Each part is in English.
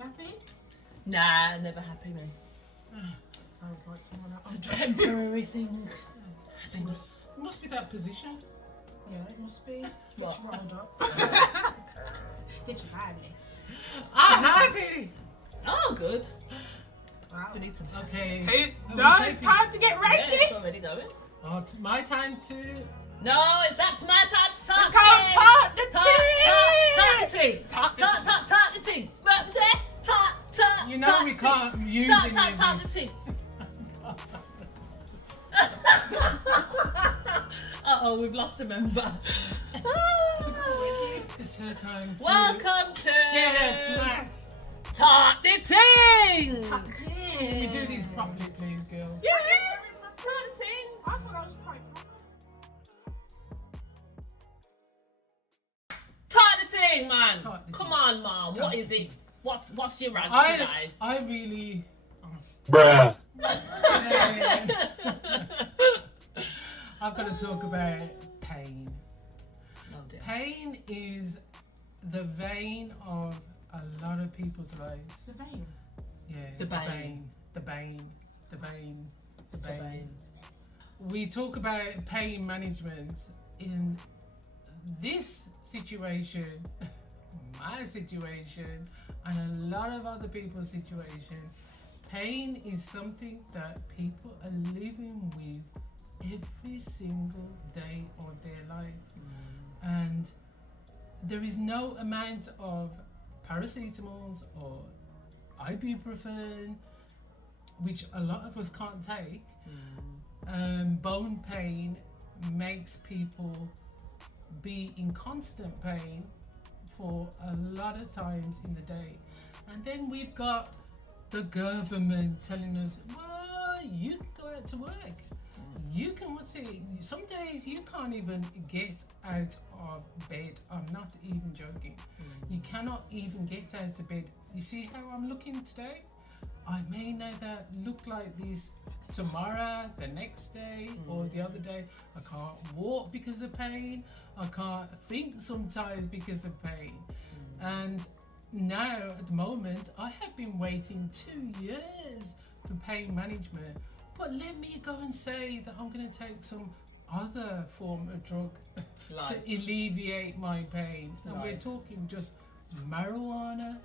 You happy? Nah, never happy, me. Sounds like someone else. It's a temporary thing. Happiness. It must be that position. Yeah, it must be. Get What? you rolled up. Get you lively. I'm happy. Oh, good. Wow. We need some. Okay. No, it's time to get Yeah, ready. it's already going. Oh, it's my time to. No, it's not my time to talk. It's called Talk the Tea. Talk the tea. What was it? Talk. You know we can't use any of Talk the this. tea. Uh-oh, we've lost a member. It's her time to. Welcome to Get a smack. Talk the Ting. We do these properly, please, girls. Yeah, Talk the Ting. I thought that was quite proper. Talk the Ting, man. Talk the Come ting. on, man. What Talk is the it? ting. What's your rant I today? really. Bruh. I'm going to talk about pain. Oh dear. Pain is the vein of a lot of people's lives. The vein. Yeah, The bane. We talk about pain management in this situation, my situation, and a lot of other people's situation. Pain is something that people are living with every single day of their life. And there is no amount of paracetamols or ibuprofen, which a lot of us can't take. Bone pain makes people be in constant pain for a lot of times in the day. And then we've got the government telling us, well, you can go out to work. You can, some days you can't even get out of bed. I'm not even joking. You cannot even get out of bed. You see how I'm looking today? I may never look like this tomorrow, the next day, or the other day. I can't walk because of pain. I can't think sometimes because of pain. And now, at the moment, I have been waiting 2 years for pain management. But let me go and say that I'm going to take some other form of drug to alleviate my pain. And we're talking just marijuana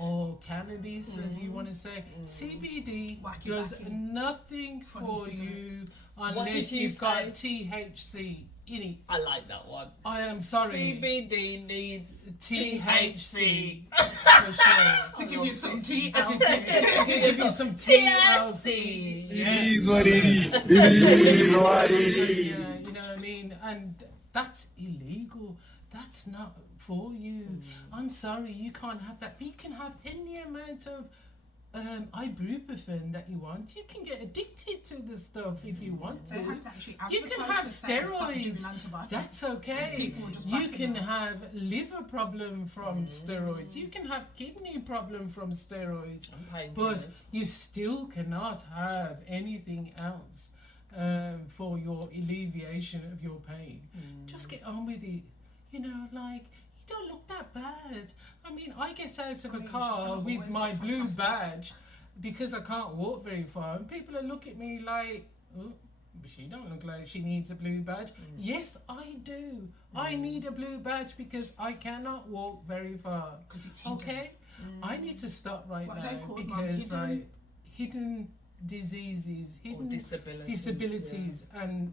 or cannabis, as you want to say. CBD does nothing for you unless you've got THC in it. I like that one. I am sorry. CBD needs THC for sure. To give you some TLC. To give you some TLC. It is what it is. It is what it is. Yeah, you know what I mean? And that's illegal. That's not for you. I'm sorry, you can't have that. You can have any amount of ibuprofen that you want. You can get addicted to the stuff if you want to. They have to actually You can have advertise to say stop doing steroids. antibiotics. That's okay. People will just You back can it up. have liver problem from steroids. You can have kidney problem from steroids. But you still cannot have anything else for your alleviation of your pain. Just get on with it. You know, like, you don't look that bad. I mean, I get out of a car with my blue badge because I can't walk very far, and people are looking at me like, oh, she don't look like she needs a blue badge. Yes, I do. I need a blue badge because I cannot walk very far. Because it's hidden. Okay? I need to stop right What are they now called, Mum? because Hidden? like hidden diseases, hidden disabilities, and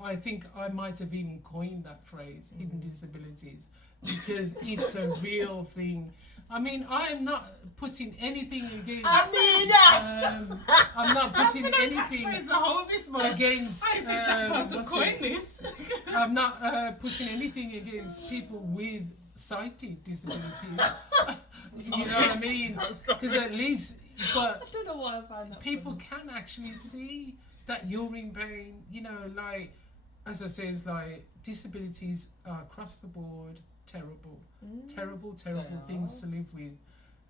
I think I might have even coined that phrase, hidden disabilities, because it's a real thing. I mean, I am not putting anything against. I'm not putting anything the whole this month. against. I think that person coined this. I'm not putting anything against people with sighted disabilities. You know what I mean? Because at least, but I don't know why I find that people can actually see that you're in pain. You know, like, as I says, like, disabilities are across the board terrible, terrible things to live with.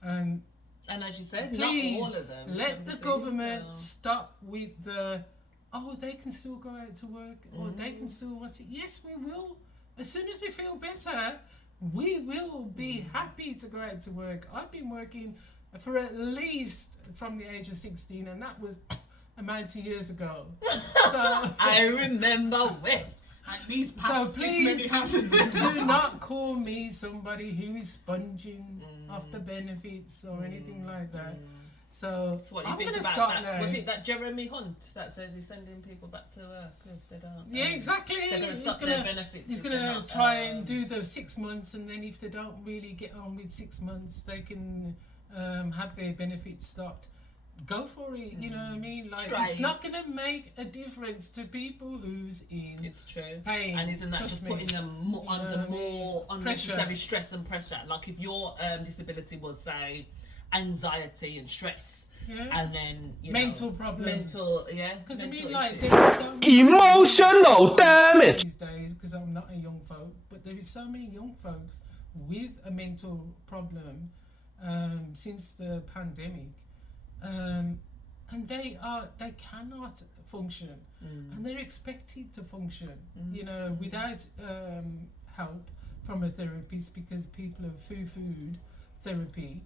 And as you said, please not all of them. let the government stop with the, oh, they can still go out to work, or they can still watch it. Yes, we will. As soon as we feel better, we will be happy to go out to work. I've been working for at least from the age of 16, and that was amount of years ago. So I remember when. At least so past please this many do not call me somebody who is sponging off the benefits or anything like that. So What you I'm think gonna about start that? now. Was it that Jeremy Hunt that says he's sending people back to work if they don't? Yeah, exactly. They're going to stop their benefits. He's if going they're to not, try and do the 6 months, and then if they don't really get on with 6 months, they can have their benefits stopped. Go for it, you know what I mean? Like, Try it's not it. going to make a difference to people who's in It's true. pain. And isn't that Trust just me. putting them under more unnecessary Pressure. stress and pressure? Like if your disability was, say, anxiety and stress, Yeah. and then you Mental know, problem. mental, yeah, Because I mental mean, like, issues. there is so many Emotional damage. these days, because I'm not a young folk, but there is so many young folks with a mental problem since the pandemic, and they cannot function, and they're expected to function, you know, without help from a therapist, because people have foo-fooed therapy.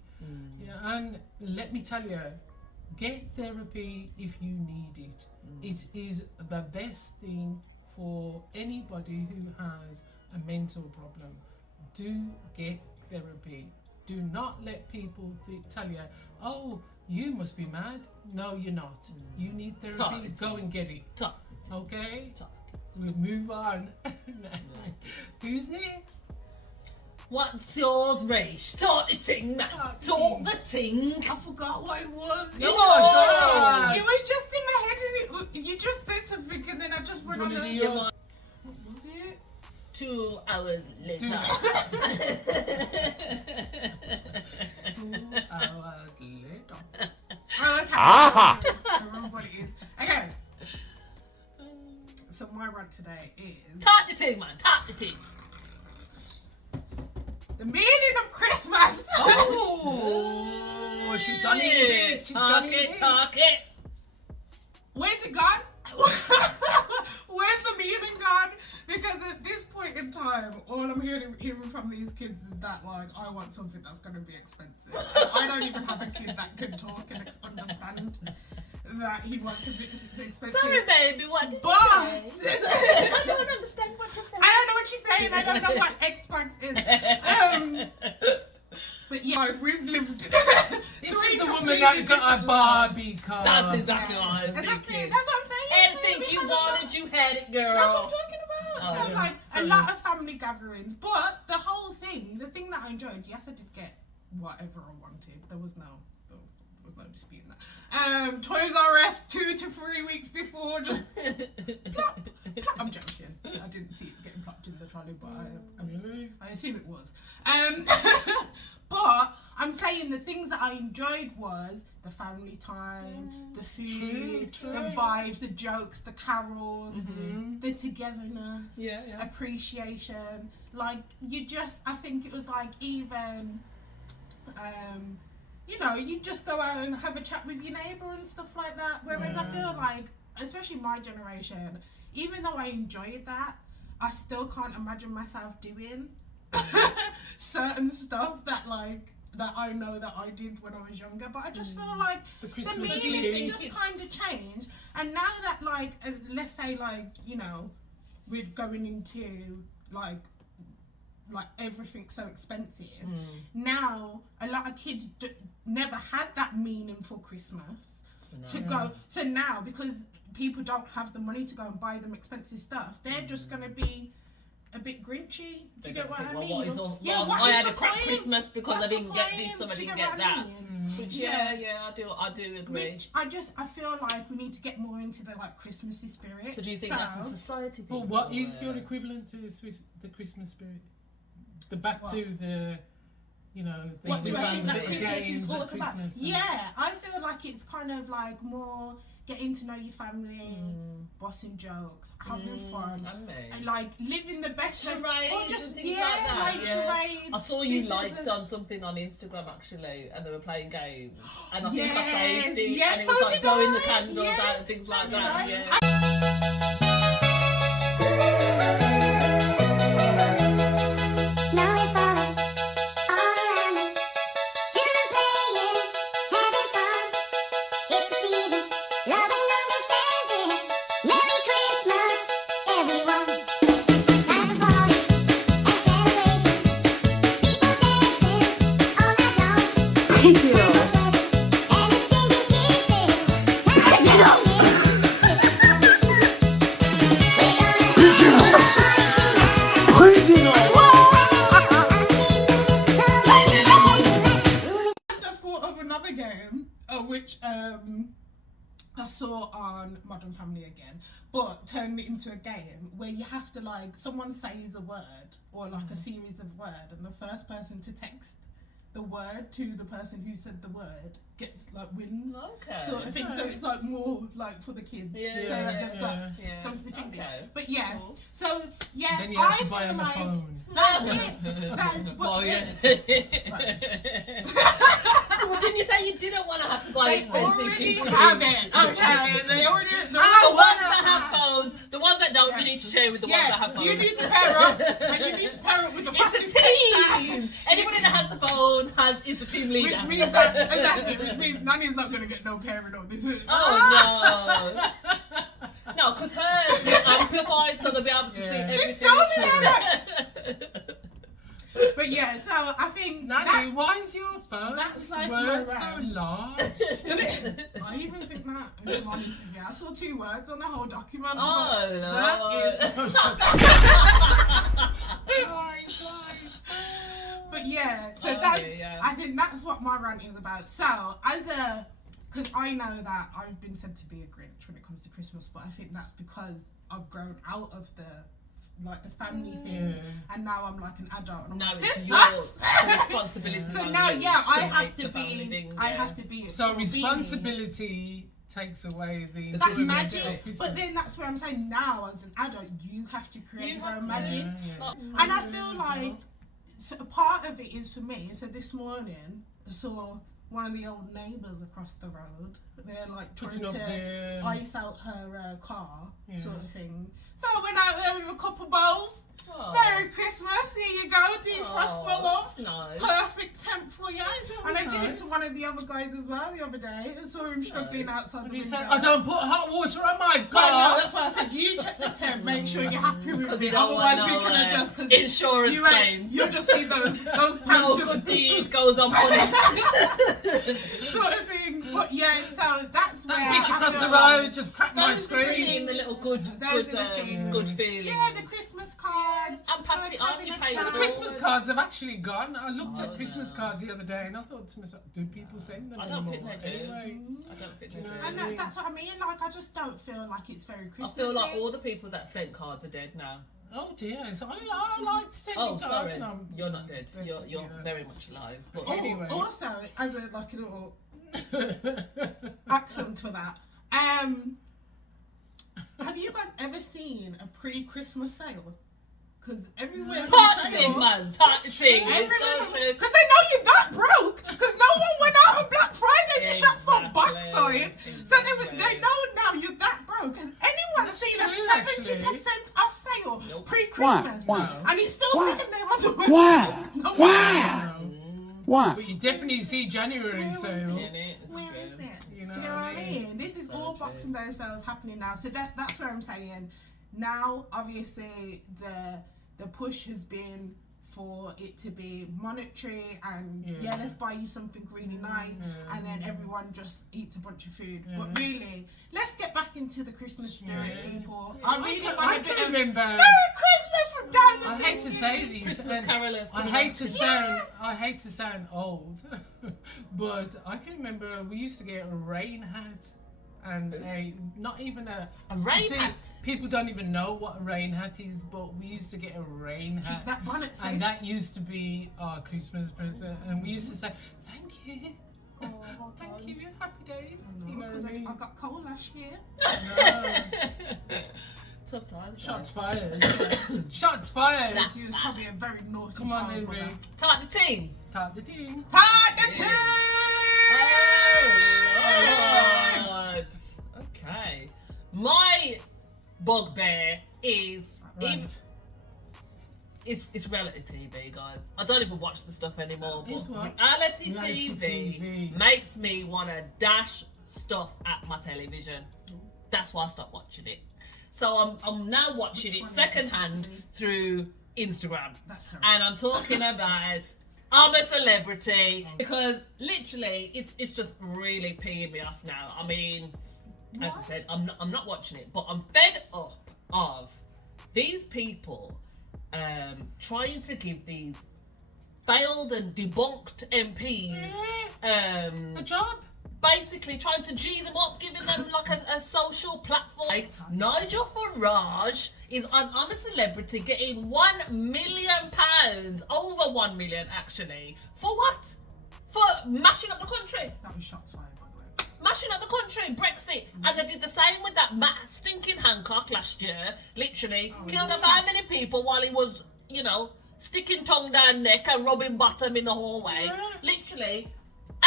Yeah, and let me tell you, get therapy if you need it. It is the best thing for anybody who has a mental problem. Do get therapy. Do not let people tell you, oh, you must be mad. No, you're not. You need therapy. Go and get it. Talk. Okay? We'll move on. Who's next? What's yours, Rish? Talk the ting, man. Talk the ting. I forgot what it was. Oh my God. It was just in my head, and you just said something, and then I just went on. What is and- yours? What was it? 2 hours later. 2 hours later. Oh, okay. Aha. I remember what it is. Okay. So my rant today is Talk the ting, man. Talk the ting. the meaning of Christmas. Oh, she's gone in it. She's gone in it. Talk it. Where's it gone? Where's the meaning gone? Because at this point in time, all I'm hearing from these kids is that, like, I want something that's going to be expensive. I don't even have a kid that can talk and understand that he wants something that's expensive. Sorry, baby. What did But you say? I don't understand what you're saying. I don't know what she's saying. I don't know what Xbox is. But yeah, we've lived. This is the woman that got a Barbie car. That's exactly what I was Exactly. thinking. That's what I'm saying. Anything you wanted, you had it, girl. That's what I'm talking about. Oh, So yeah. like So- a lot of family gatherings, but the whole thing, the thing that I enjoyed, yes, I did get whatever I wanted. There was no disputing that. Toys R Us 2 to 3 weeks before, just plop, plop. I'm joking. I didn't see it getting plopped in the trolley, but Really? I assume it was. But I'm saying the things that I enjoyed was the family time, the food, True. the vibes, the jokes, the carols, the togetherness, Yeah. appreciation. Like, I think it was like even, you know, you just go out and have a chat with your neighbour and stuff like that. Whereas I feel like, especially my generation, even though I enjoyed that, I still can't imagine myself doing certain stuff that I know that I did when I was younger. But I just feel like The the Christmas meaning's tree. just kind of changed. And now that, like, let's say, like, you know, we're going into like everything's so expensive. Now a lot of kids never had that meaningful Christmas to go. So now, because people don't have the money to go and buy them expensive stuff, they're just gonna be a bit grinchy. Do you get what I mean? What is all, Yeah, well, what I is had the a crap point? Christmas because What's I didn't the get point? this, so I Do you didn't get get what I that. mean? Which Yeah. I do agree. Which I feel like we need to get more into the like Christmassy spirit. So do you think that's a society thing? But what or, is your equivalent to the Christmas spirit? The back What? to the, you know, the What do I think that the Christmas games is all at about? Christmas and- Yeah, I feel like it's kind of like more getting to know your family, bossing jokes, having fun, and like living the best life. Charades Or just and things like that. charades. I saw you This is liked a- on something on Instagram actually, and they were playing games, and I think I Yes, saved it, yes, and it so was like did blowing I. the candles Yes, out and things so like did that. I. Yeah. Snow is falling all around me. Children playing I thought of another game, which I saw on Modern Family again, but turned it into a game where you have to, like, someone says a word or like a series of words, and the first person to text the word to the person who said the word gets, like, wins. Okay. So I think so. It's like more like for the kids. Yeah, So yeah, like they've got yeah. something to think of. Okay. But yeah. Cool. So yeah, Then you have I to buy feel on the like phone. that's it. That, but Oh, yeah. Well, didn't you say you didn't want to have to buy they expensive already pieces? have it. Okay. They already. The ones that have phones, the ones that don't, you need to share with the ones that have phones. You need to pair up, and you need to pair up with the It's fastest a text team. Anybody that has the phone is the team leader. Which means that exactly. Which means Nanny's not gonna get no pairing up. This is. Oh no. No, because hers is amplified, so they'll be able to see everything. She's sounding But yeah, so I think Nanny, why is your phone that's like word my so rant. large? I even think that. If I'm honest with you, I saw 2 words on the whole document. Oh, Lies, lies. But yeah, so Oh, that's. yeah. I think that's what my rant is about. So because I know that I've been said to be a Grinch when it comes to Christmas, but I think that's because I've grown out of the family thing, and now I'm like an adult. And I'm Now like, it's this your sucks. responsibility. So on now, you yeah, I to have make to the family be. thing, I yeah. have to be. So obedient. responsibility takes away the That's enjoyment magic, of Christmas. but then that's where I'm saying now, as an adult, you have to create You your have own to. magic. Yeah. And I feel like so part of it is for me. So this morning, I saw one of the old neighbours across the road. They're like trying Putting up to their- ice out her car, Yeah. sort of thing. So I went out there with a couple bowls. Oh. Merry Christmas, here you go, defrost my love. That's nice. Perfect temp for you. And I did it nice. to one of the other guys as well the other day. I saw him struggling outside the He window. said, I don't put hot water on my But car. no, that's why I said you check the temp, make sure you're happy with Because it. you don't Otherwise want we no, can adjust. Cause insurance you claims. You'll just see those No pants good just deed goes unpunished. sort of thing. But yeah, so that's where That bitch I across feel the road like- just cracked my Those are the Bring screen. in the little good feeling. Yeah, the Christmas cards. And pass it on, having you a pay chat. The Christmas cards have actually gone. I looked Oh, at Christmas no. cards the other day and I thought to myself, do people send them I don't think anymore? they do. Anyway, I don't think they do. And that's what I mean. Like, I just don't feel like it's very I Christmassy. feel like all the people that sent cards are dead now. oh dear, so I like sending Oh, cards sorry. and I'm... You're not dead. You're Yeah. very much alive. But Oh, Anyway. also, as a like a little accent for that, have you guys ever seen a pre-Christmas sale? Because everywhere targeting, man. Targeting. because It's so they true. know you're that broke. Because no one went out on Black Friday to shop for Exactly, backside. So exactly. they know now you're that broke. Has anyone That's seen true, a actually. 70% off sale Nope. pre-Christmas? Why? And it's still sitting there on the website. Why? No one- Why? Why? But you definitely see January sale. Yeah, it's Where true. is it? You Do know you know what what I I mean? mean? This is So all true. Boxing Day sales happening now. So that's where I'm saying now, obviously, the push has been for it to be monetary and yeah, let's buy you something really nice, and then everyone just eats a bunch of food. But really, let's get back into the Christmas spirit, people. I really want I a bit can of remember. Merry Christmas from down the I hate to say these. Christmas and carolers. I hate to sound old, but I can remember we used to get a rain hat and not even a rain you see, hat? People don't even know what a rain hat is, but we used to get a rain hat. that bonnet safe. And that used to be our Christmas present, and we used to say, "Thank you, thank you, happy days." You know because what I mean? I got coal last year. No. Tough times. Shots fired! Shots fired! Shots She was probably a very naughty Come on, child. then, mother. Rick. Tart the team. Tap the ding. Targeting! Oh, Lord. Okay. My bugbear is Right. it's reality TV, guys. I don't even watch the stuff anymore. It's But what? reality Reality TV TV. makes me want to dash stuff at my television. That's why I stopped watching it. So I'm now watching Which it one is it, secondhand actually? through Instagram. That's terrible. And I'm talking about I'm a celebrity, because literally it's just really peeing me off now. I mean, as I said, I'm not watching it, but I'm fed up of these people trying to give these failed and debunked MPs a job. Basically trying to G them up, giving them like a social platform. Like Nigel Farage is on I'm a Celebrity getting £1 million, over 1 million actually. For what? For mashing up the country. That was shots fired, by the way. Mashing up the country, Brexit. And they did the same with that Matt Stinking Hancock last year. Literally killed up how many people while he was, you know, sticking tongue down neck and rubbing bottom in the hallway. Literally.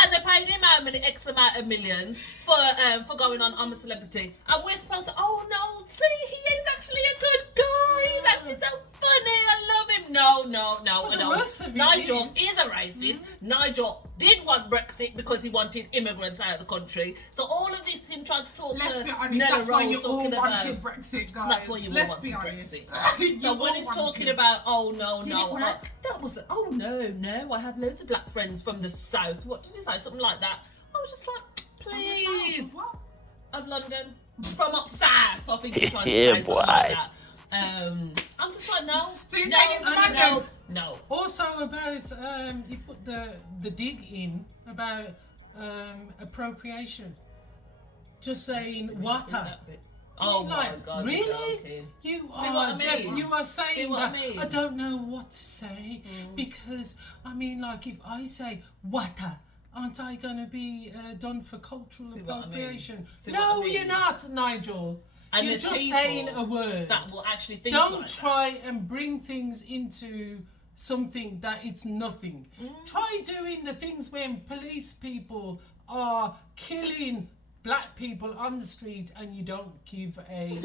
And they paid him how many X amount of millions for going on I'm a Celebrity. And we're supposed to, oh no, see, he is actually a good guy. He's actually so funny. I love him. No. Nigel is a racist. Nigel did want Brexit because he wanted immigrants out of the country. So all of this, him trying to talk Let's to be honest, NELLA that's why you all talking wanted about, Brexit, guys. that's why you all Let's wanted be honest. Brexit. So when he's talking about, oh no, Did no, it work? that wasn't, oh no, I have loads of black friends from the south. What did he say? Something like that. I was just like, please. What? Of London. From up south, I think you're trying to say something like that. I'm just like, no. So you're saying it's London? No. Also about you put the dig in about appropriation. Just saying water. Oh like, my God! Really? You See are what I mean? you are saying See what that. I mean? I don't know what to say because I mean, like, if I say water, aren't I going to be done for cultural See what I mean? appropriation? See what No, I mean? you're not, Nigel. And you're there's just people saying a word. that will actually think Don't like try and bring things into something that it's nothing. Try doing the things when police people are killing black people on the street and you don't give a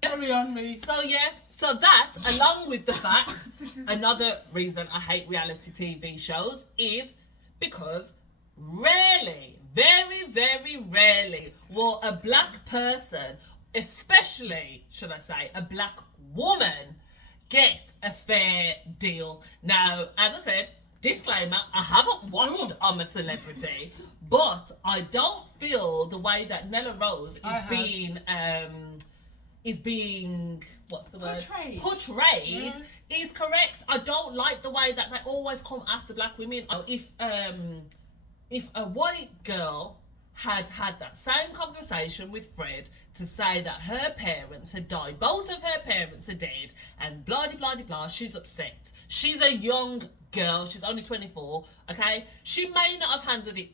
carry on me. So that, along with the fact, another reason I hate reality TV shows is because rarely, very, very rarely will a black person, especially, should I say, a black woman, get a fair deal. Now, as I said, disclaimer, I haven't watched I'm a Celebrity, but I don't feel the way that Nella Rose is being what's the word? Portrayed is correct. I don't like the way that they always come after black women. If a white girl had that same conversation with Fred to say that her parents had died, both of her parents are dead, and blah de blah de blah, she's upset. She's a young girl, she's only 24, okay? She may not have handled it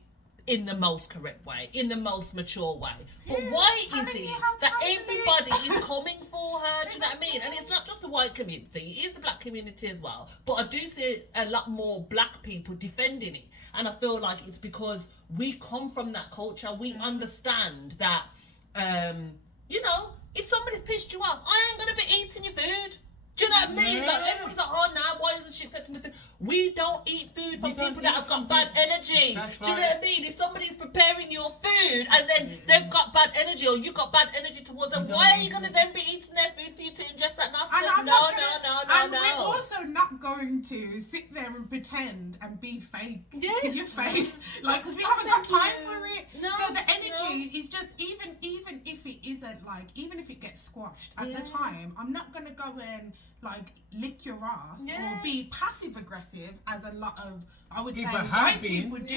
in the most correct way, in the most mature way. But why is it that everybody is coming for her? Do you know what I mean? And it's not just the white community, it is the black community as well. But I do see a lot more black people defending it. And I feel like it's because we come from that culture. We understand that, you know, if somebody's pissed you off, I ain't going to be eating your food. Do you know what I mean? Like, everybody's like, oh, now, why isn't she accepting the food? We don't eat food from people that have got bad energy. Do you know what I mean? If somebody's preparing your food and then they've got bad energy or you've got bad energy towards them, why are you going to then be eating their food for you to ingest that nastiness? No. And we're also not going to sit there and pretend and be fake to your face. Like, because we haven't got time for it. So the energy is just, even if it isn't, like, even if it gets squashed at the time, I'm not going to go and, like, lick your ass or be passive aggressive as a lot of, I would say, white people do.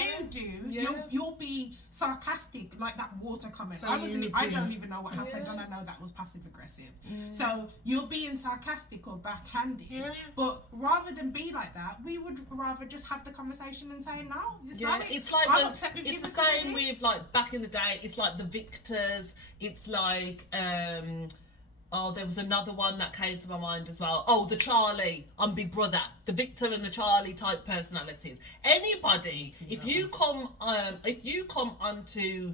You'll be sarcastic, like that water comment. So I don't even know what happened, and I know that was passive aggressive. So you're being sarcastic or backhanded. But rather than be like that, we would rather just have the conversation and say, no, it's valid. It's like it's the same with, like, back in the day. It's like the victors. It's like oh, there was another one that came to my mind as well. Oh, the Charlie on Big Brother, the Victor and the Charlie type personalities. Anybody, if you come onto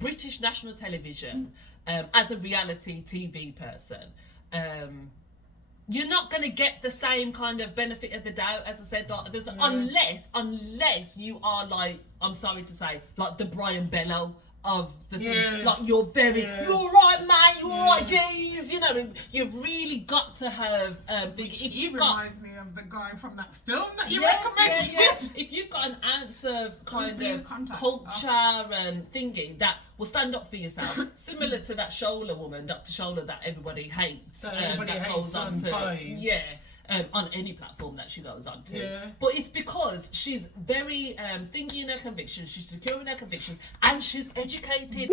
British national television as a reality TV person, you're not going to get the same kind of benefit of the doubt, as I said. There's unless you are, like, I'm sorry to say, like the Brian Bello of the Yeah. thing. Like you're very, Yeah. you're all right, mate. You're all right, gays. You know, you've really got to have. Which if he you've got. reminds me of the guy from that film that you Yes, recommended. yeah. If you've got an ounce of kind blue of contacts, culture and thingy that will stand up for yourself, similar to that Shola woman, Dr. Shola, that everybody hates, That everybody that hates goes on on to, Five. on any platform that she goes on to. Yeah. But it's because she's very thingy in her convictions, she's secure in her convictions, and she's educated.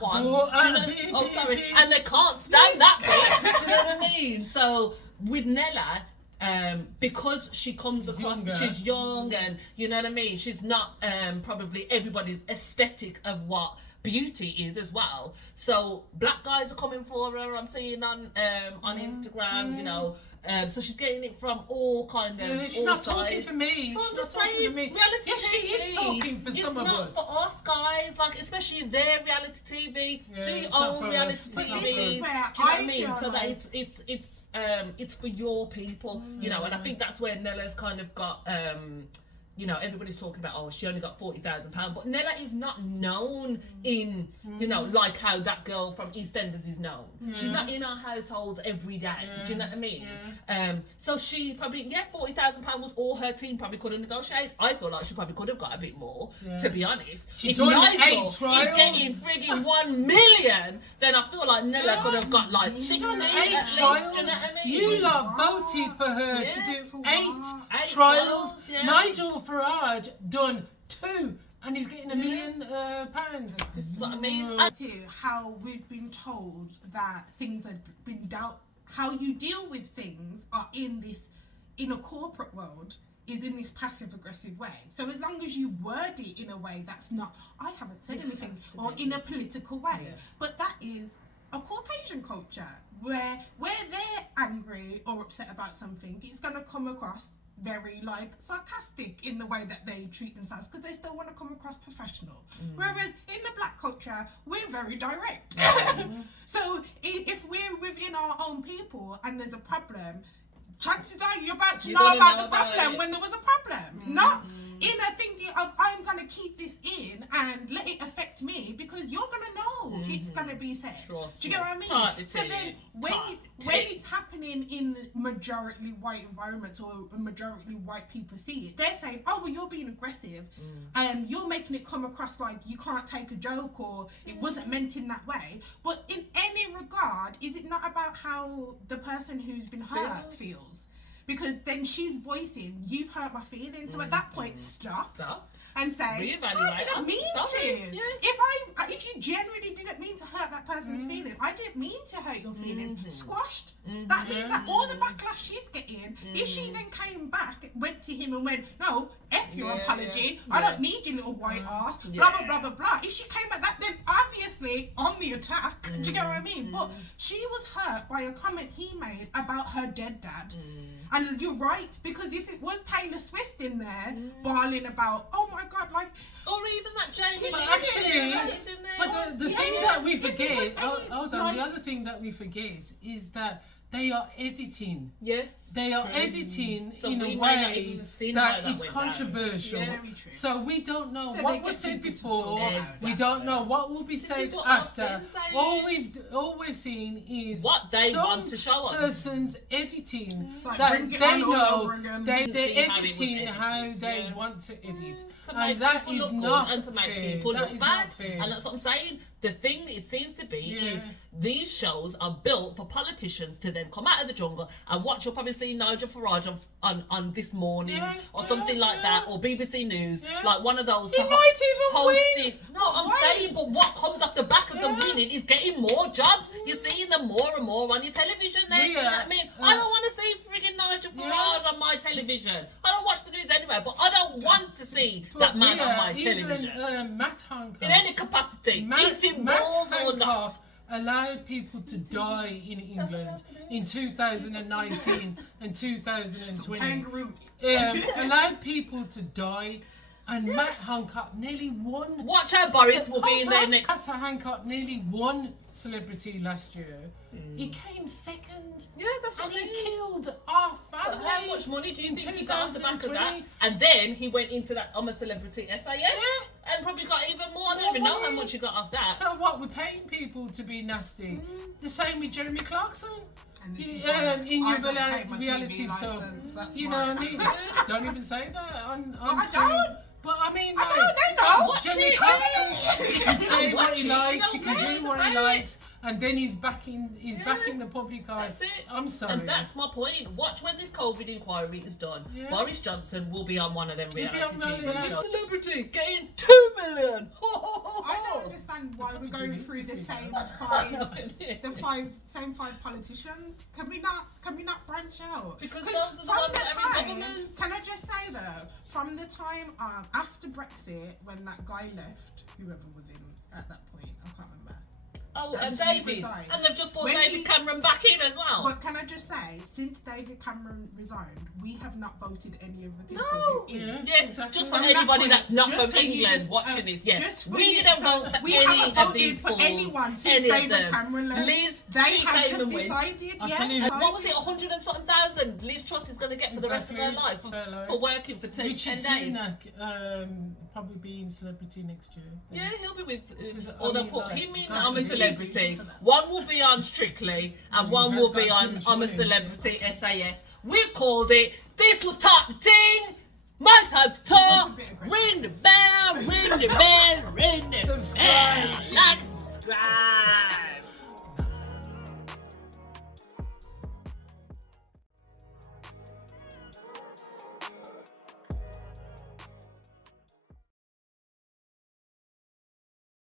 One. Oh, Do you know- beep, oh, beep, sorry, beep. and they can't stand that bit. Do you know what I mean? So with Nella, because she comes across, younger. she's young, and you know what I mean. She's not probably everybody's aesthetic of what beauty is as well. So black guys are coming for her. I'm seeing on Instagram, you know. So she's getting it from all kind of. Yeah, she's all not talking sides. for me. So I'm She's just not talking saying, for me. reality Yes, she TV. is talking for some of us. It's not for us guys, like especially if they're reality TV. Yeah, do your it's not own for reality us. It's not TV. for Do us. you know Where what I I mean? feel So that like- it's for your people, you know. And I think that's where Nella's kind of got. You know, everybody's talking about, oh, she only got £40,000, but Nella is not known in, you know, like how that girl from EastEnders is known. She's not in our households every day. Do you know what I mean? So she probably, £40,000 was all her team probably could have negotiated. I feel like she probably could have got a bit more, to be honest. She's If done Nigel 8 is trials. getting frigging 1 million, then I feel like Nella could have got like 60 Done at 8 least. Do trials. you know what I mean? You lot voted for her Yeah. to do For 8 what? 8 trials. trials, yeah. Nigel Farage done 2, and he's getting £1 million pounds. This is what I mean. To how we've been told that things have been dealt, how you deal with things are in a corporate world is in this passive aggressive way. So as long as you word it in a way that's not, I haven't said anything, or in a political way, but that is a Caucasian culture where they're angry or upset about something, it's going to come across very like sarcastic in the way that they treat themselves because they still want to come across professional. Whereas in the black culture, we're very direct. So if we're within our own people and there's a problem, chances are you're about to You're know gonna about know the about problem it. when there was a problem. Not in a thinking of I'm going to keep this in and let it affect me because you're going to know it's going to be said. Trust Do you get me. what I mean? Targeted. So then when it's happening in majority white environments or majority white people see it, they're saying, oh, well, you're being aggressive. You're making it come across like you can't take a joke or it wasn't meant in that way. But in any regard, is it not about how the person who's been hurt feels? Because then she's voicing, you've hurt my feelings. So at that point, stop. And say, Reevaluate. I didn't I'm mean sorry. to. Yeah. If you genuinely didn't mean to hurt that person's feeling, I didn't mean to hurt your feelings. Squashed. That means that all the backlash she's getting, if she then came back, went to him and went, no, F your apology. I don't need your little white ass. Blah blah blah blah blah. If she came at that, then obviously on the attack. Do you get what I mean? But she was hurt by a comment he made about her dead dad. And you're right, because if it was Taylor Swift in there, bawling about, oh my God, like... Or even that James But actually is in there. But the Yeah, thing yeah. that we If it forget, was any, hold on, like- the other thing that we forget is that they are editing. Yes. They are true. editing So in we a might not way even seen how that that it's went down. controversial. Yeah, very true. So we don't know So they what get was said people to before. talk about it. We don't know what will be said is what I've after. been saying. All we're seeing is What they some want to show us. person's editing It's like, that bring it they on all know over again. they're To see how it was editing how edited, they yeah. want to edit, To make and that people is look good not and to make fair. people That look is bad. not fair. And that's what I'm saying. The thing it seems to be Yeah. is these shows are built for politicians to then come out of the jungle and watch. You'll probably see Nigel Farage on This Morning Yeah, or yeah, something like yeah. that, or BBC News, Yeah. like one of those. He to might even host win. it. No, I'm saying, but what comes off the back of them Yeah. winning is getting more jobs. You're seeing them more and more on your television now. Do you know what I mean? I don't want to see frigging Nigel Farage on my television. I don't watch the news anyway, but I don't want to see that man on my television. Even Matt Hancock, In any capacity, eating balls or not. allowed people to die in England in 2019 and 2020. Kangaroo. Allowed people to die And Matt Hancock nearly won. Watch how Boris will be in there next. Matt Hancock nearly won Celebrity last year. He came second. Yeah, that's what And I he mean. killed our family. But how much money do you in think he got off the back of that? 2020? And then he went into that I'm a Celebrity SAS and probably got even more. I don't even know how much he got off that. So what, we're paying people to be nasty? The same with Jeremy Clarkson. And this is In why your I don't pay my reality TV stuff. license, that's You why. know what I mean? Don't even say that on I screen. don't. But I mean, I like, don't, they know. Watch Jeremy it. Clarkson he can say what Watch he it. likes, he You don't can need do to what he pay likes, and then he's backing the public eye. That's it. I'm sorry. And that's my point. Watch when this COVID inquiry is done. Yeah. Boris Johnson will be on one of them be reality on one of TV them. shows. Celebrity getting 2 million. I don't understand why we're going through the same same five politicians. Can we not branch out? Because those are the ones that are in government. Can I just say though, from the time after Brexit, when that guy left, whoever was in at that point, I can't remember. Oh, and Until he David. resigned. And they've just brought When David he- Cameron back in as well. But can I just say, since David Cameron resigned, we have not voted any of the people No. who in. Yeah. Yes, Exactly. just for From that anybody point, that's not just from so you England just, watching this, yes. just for We you- didn't so vote for we any haven't of voted these for fools. anyone since Any of David them. Cameron left. Liz, They she have came just and went. decided, I'll yeah. tell you- What was it, 100 and something thousand Liz Truss is going to get for the rest of her life for working for 10 Richie days? Sunak probably being Celebrity next year. Yeah, he'll be with. Because, I Or they'll mean, put like, him in God I'm a forbid. Celebrity. One will be on Strictly, and one has will be got too on much I'm a money. Celebrity SAS. We've called it. This was Talk the Ting. My time to talk. a bit aggressive. Ring the bell, ring the bell, ring the Subscribe. bell. Like and subscribe.